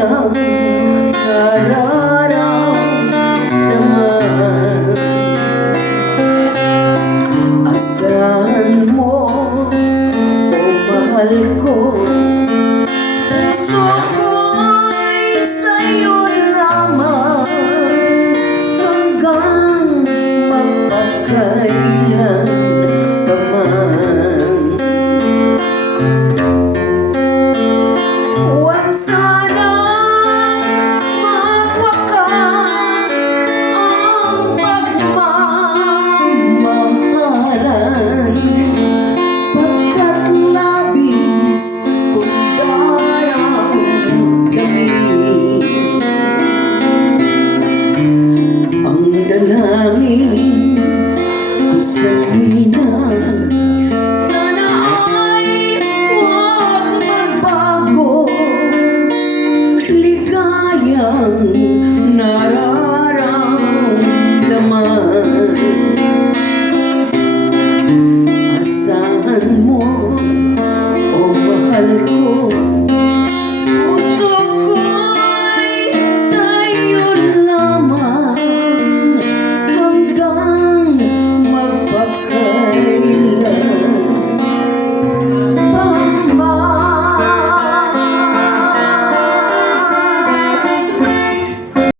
Garam dalangin ko Sana ay huwag magbago. Ligayang